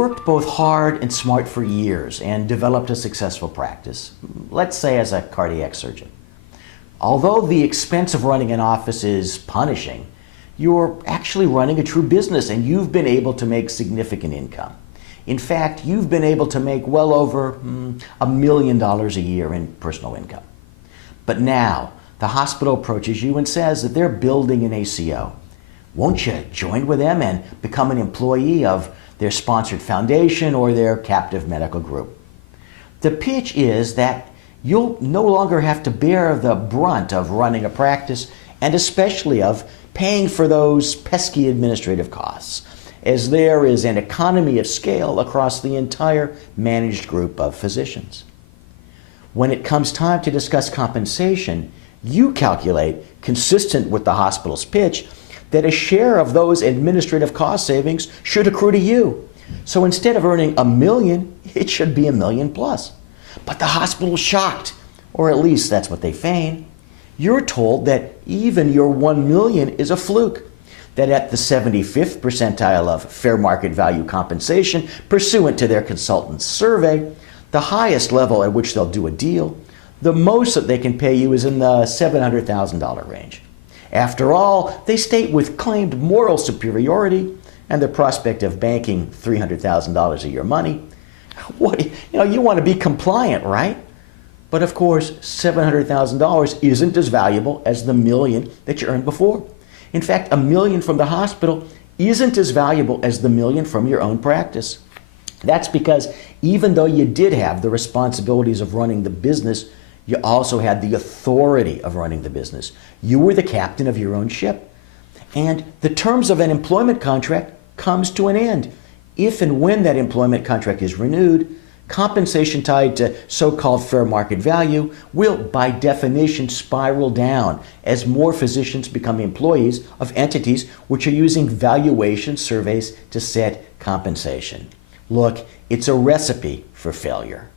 worked both hard and smart for years and developed a successful practice, let's say as a cardiac surgeon. Although the expense of running an office is punishing, you're actually running a true business and you've been able to make significant income. In fact, you've been able to make well over $1 million a year in personal income. But now, the hospital approaches you and says that they're building an ACO. Won't you join with them and become an employee of their sponsored foundation or their captive medical group? The pitch is that you'll no longer have to bear the brunt of running a practice and especially of paying for those pesky administrative costs, as there is an economy of scale across the entire managed group of physicians. When it comes time to discuss compensation, you calculate, consistent with the hospital's pitch, that a share of those administrative cost savings should accrue to you. So instead of earning $1 million, it should be $1 million plus. But the hospital's shocked, or at least that's what they feign. You're told that even your $1 million is a fluke, that at the 75th percentile of fair market value compensation, pursuant to their consultant's survey, the highest level at which they'll do a deal, the most that they can pay you is in the $700,000 range. After all, they state with claimed moral superiority and the prospect of banking $300,000 of your money, you want to be compliant, right? But of course, $700,000 isn't as valuable as the $1 million that you earned before. In fact, $1 million from the hospital isn't as valuable as the $1 million from your own practice. That's because even though you did have the responsibilities of running the business, you also had the authority of running the business. You were the captain of your own ship. And the terms of an employment contract comes to an end. If and when that employment contract is renewed, compensation tied to so-called fair market value will, by definition, spiral down as more physicians become employees of entities which are using valuation surveys to set compensation. Look, it's a recipe for failure.